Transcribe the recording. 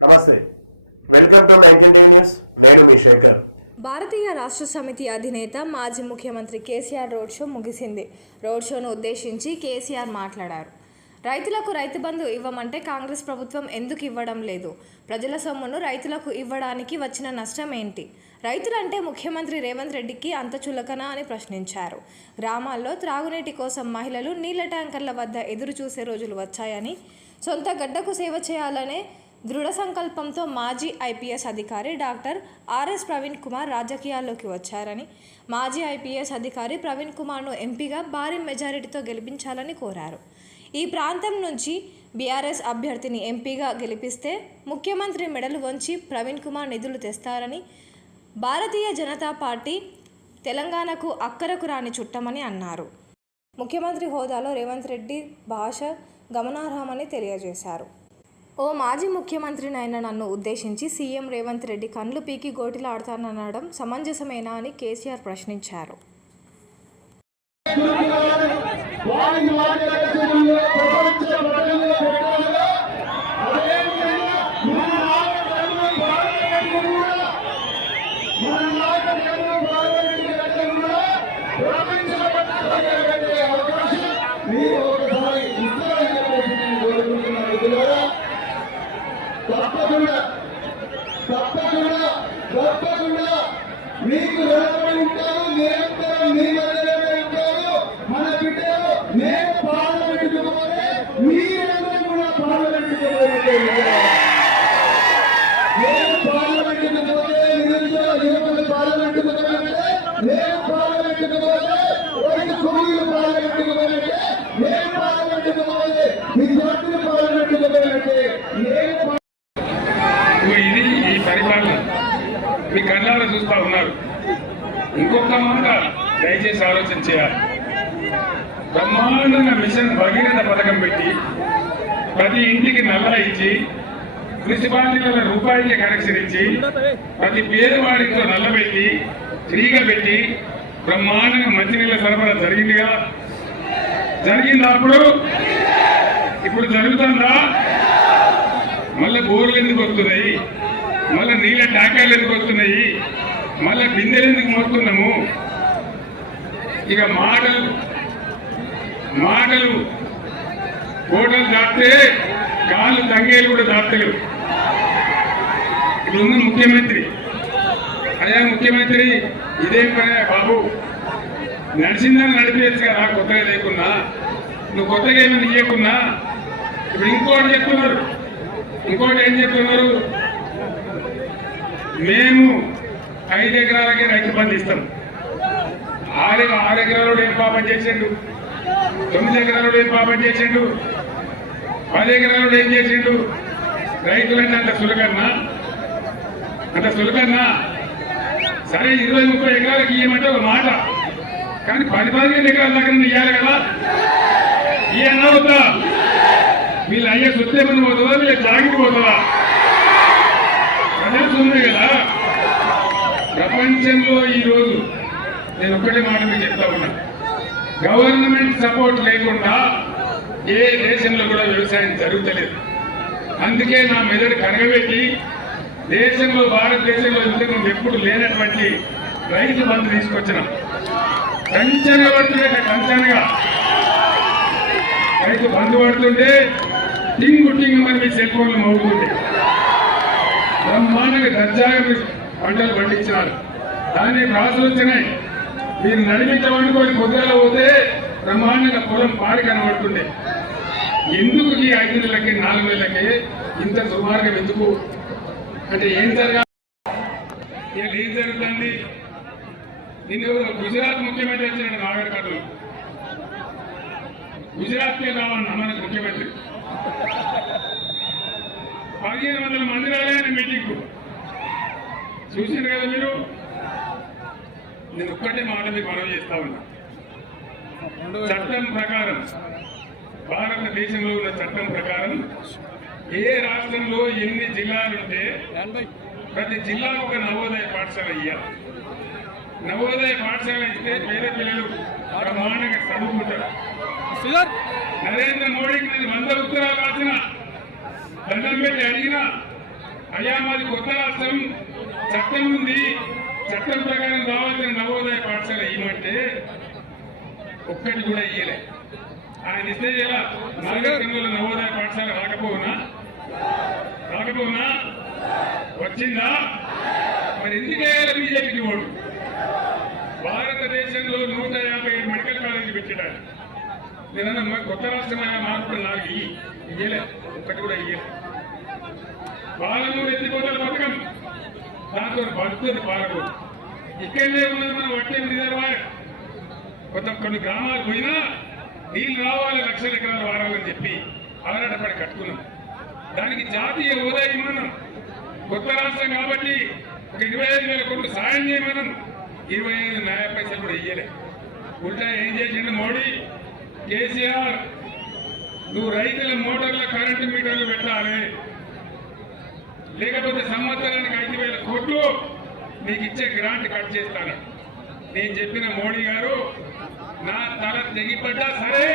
నమస్తే, welcome to 19 news. నేను మీ శేఖర్. భారతీయ రాష్ట్ర సమితి అధినేత మాజీ ముఖ్యమంత్రి కేసీఆర్ రోడ్ షో ముగిసింది. రోడ్ షోను ఉద్దేశించి కేసీఆర్ మాట్లాడారు. రైతులకు రైతు బంధు ఇవ్వమంటే కాంగ్రెస్ ప్రభుత్వం ఎందుకు ఇవ్వడం లేదు? ప్రజల సొమ్మును రైతులకు ఇవ్వడానికి వచ్చిన నష్టం ఏంటి? రైతులంటే ముఖ్యమంత్రి రేవంత్ రెడ్డికి అంత చులకనా అని ప్రశ్నించారు. గ్రామాల్లో త్రాగునీటి కోసం మహిళలు నీళ్ల ట్యాంకర్ల వద్ద ఎదురు చూసే రోజులు వచ్చాయని, సొంత గడ్డకు సేవ చేయాలనే దృఢ సంకల్పంతో మాజీ ఐపీఎస్ అధికారి డాక్టర్ ఆర్ఎస్ ప్రవీణ్ కుమార్ రాజకీయాల్లోకి వచ్చారని, మాజీ ఐపీఎస్ అధికారి ప్రవీణ్ కుమార్ను ఎంపీగా భారీ మెజారిటీతో గెలిపించాలని కోరారు. ఈ ప్రాంతం నుంచి బీఆర్ఎస్ అభ్యర్థిని ఎంపీగా గెలిపిస్తే ముఖ్యమంత్రి మెడలు వంచి ప్రవీణ్ కుమార్ నిధులు తెస్తారని, భారతీయ జనతా పార్టీ తెలంగాణకు అక్కరకు రాని చుట్టమని అన్నారు. ముఖ్యమంత్రి హోదాలో రేవంత్ రెడ్డి భాష గమనార్హమని తెలియజేశారు. ఓ మాజీ ముఖ్యమంత్రినైన నన్ను ఉద్దేశించి సీఎం రేవంత్ రెడ్డి కండ్లు పీకి గోటిలాడతాననడం సమంజసమేనా అని కేసీఆర్ ప్రశ్నించారు. తప్పకుండా మీకు రుణపడి ఉంటాను. నిరంతరం మీ మధ్యలోనే ఉంటాను. మన బిడ్డలు నేను పార్లమెంటుకు పోతే మీరందరూ కూడా పార్లమెంటుకు పోతే, నేను పార్లమెంటుకు పోతే నిరంతరం యువకులు పార్లమెంటుకు పోతే, నేను పార్లమెంటుకు పోతే రైతు కూలీలు పార్లమెంటుకు పోతే, నేను పార్లమెంటుకు పోతే విద్యార్థులు పార్లమెంటుకు పోతే, ఇది ఈ పరిపాలన మీ కళ్ళారా చూస్తా ఉన్నారు. ఇంకొక మాట దయచేసి ఆలోచన చేయాలి. బ్రహ్మాండంగా మిషన్ భగీరథ పథకం పెట్టి ప్రతి ఇంటికి నల్ల ఇచ్చి, మున్సిపాలిటీల రూపాయికి కనెక్షన్ ఇచ్చి, ప్రతి పేదవాడితో నల్లబెట్టి ఫ్రీగా పెట్టి బ్రహ్మాండంగా మంచినీళ్ళ సరఫరా జరిగిందిగా. జరిగిందా? ఇప్పుడు జరుగుతుందా? మళ్ళీ బోర్లు ఎందుకు వస్తున్నాయి? మళ్ళీ నీళ్ళ ట్యాంకర్లు ఎందుకు వస్తున్నాయి? మళ్ళీ బిందెలు ఎందుకు మోస్తున్నాము? ఇక మాటలు కోటలు దాటితే కాళ్ళు తంగేలు కూడా దాటలేవు. ఇప్పుడు ఉన్న ముఖ్యమంత్రి, అయ్యా ముఖ్యమంత్రి ఇదేం పని బాబు, నడిచిందని నడిపేయచ్చు కదా కొత్తగా లేకున్నా, నువ్వు కొత్తగా ఏమైనా ఇవ్వకున్నా. ఇప్పుడు ఇంకోటి చెప్తున్నారు, ఇంకోటి ఏం చెప్తున్నారు, మేము 5 ఎకరాలకి రైతు బంధు ఇస్తాం. 6 ఎకరాలు ఏం పాపం చేసిండు, 9 ఎకరాలు ఏం పాపం చేసిండు, 10 ఎకరాలు ఏం చేసిండు? రైతులంటే అంత సులకన్నా సరే 20-30 ఎకరాలకి ఇవ్వమంటే ఒక మాట, కానీ 10-15 ఎకరాల దగ్గర ఇవ్వాలి కదా. ఇవన్నా వద్దా? వీళ్ళు అయ్యే సొత్తే మంది పోతుందా, వీళ్ళ జాగిరి పోతుందా? అదే ఉంది కదా. ప్రపంచంలో ఈరోజు నేను ఒక్కటే మాట మీకు చెప్తా ఉన్నా, గవర్నమెంట్ సపోర్ట్ లేకుండా ఏ దేశంలో కూడా వ్యవసాయం జరుగుతలేదు. అందుకే నా మెదడు కరగబెట్టి దేశంలో, భారతదేశంలో ఇంతకు ఎప్పుడు లేనటువంటి రైతు బంధు తీసుకొచ్చిన. కంచెనగా పడుతుండే, కంచెనగా రైతు బంధు పడుతుంటే టింగు మరి మీ సెల్ ఫోన్లు మోగుతుంటే బ్రహ్మాండంగా దర్జాగా మీరు పంటలు పండించినారు. దాన్ని రాసులు వచ్చినాయి. మీరు నడిపించమనుకోని పొద్దుగా పోతే బ్రహ్మాండంగా పొలం పాడి కనబడుతుండే. ఎందుకు ఈ 5 నెలలకి 4 నెలలకి ఇంత సుమారుగా ఎందుకు అంటే ఏం జరగాలి? ఏం జరుగుతుంది? నిన్ను గుజరాత్ ముఖ్యమంత్రి వచ్చినాడు నాగర్కర్నూలు. గుజరాత్కే కావాలన్నా మనకు ముఖ్యమంత్రి. 1500 మంది రాలేని మీటింగ్ చూసింది కదా మీరు. నేను ఒక్కటే మాట మీకు మనవి చేస్తా ఉన్నా, చట్టం ప్రకారం, భారతదేశంలో ఉన్న చట్టం ప్రకారం ఏ రాష్ట్రంలో ఎన్ని జిల్లాలుంటే ప్రతి జిల్లాకు ఒక నవోదయ పాఠశాల ఇవ్వాలి. నవోదయ పాఠశాల ఇస్తే పేద పిల్లలు బ్రహ్మాండంగా చదువుకుంటారు. నరేంద్ర మోడీకి నేను 100 ఉత్తరాలు రాసిన, దండం పెట్టి అడిగినా అయ్యా మాది కొత్త రాష్ట్రం, చట్టం ఉంది, చట్టం ప్రకారం కావాల్సిన నవోదయ పాఠశాల ఇవ్వమంటే ఒక్కటి కూడా ఇయ్యలే. ఆయన ఇస్తే ఇలా నాగరికంలో నవోదయ పాఠశాల రాకపోవునా వచ్చిందా? మరి ఎందుకేయాలి బీజేపీకి ఓటు? భారతదేశంలో 157 మెడికల్ కాలేజీలు పెట్టాడు. నేనన్నా కొత్త రాష్ట్రమైన మార్పులు నాకు ఇయ్యలే, ఒక్కటి కూడా ఇయ్యలే. పాలమూరు ఎత్తిపోతల పథకం, దాంతో బతుకుతుంది పాలమూరు. ఇక్కడనే ఉన్నది మనం వట్టే రిజర్వాయర్. కొన్ని గ్రామాలు పోయినా నీళ్ళు రావాలి, లక్షల ఎకరాలు వారాలని చెప్పి ఆరాటపడి కట్టుకున్నాం. దానికి జాతీయ హోదా ఇవ్వమన్నాం. కొత్త రాష్ట్రం కాబట్టి ఒక 25,000 కోట్లు సాయం చేయమన్నాం. 25 న్యాయ పైసలు కూడా ఇయ్యలే. ఉల్టా ఏం చేసిండు మోడీ? కేసీఆర్, నువ్వు రైతుల మోటార్ల కరెంటు మీటర్లు పెట్టాలి, లేకపోతే సంవత్సరానికి 5,000 కోట్లు నీకు ఇచ్చే గ్రాంట్ కట్ చేస్తాను. నేను చెప్పిన మోడీ గారు నా తల తెగిపడ్డా సరే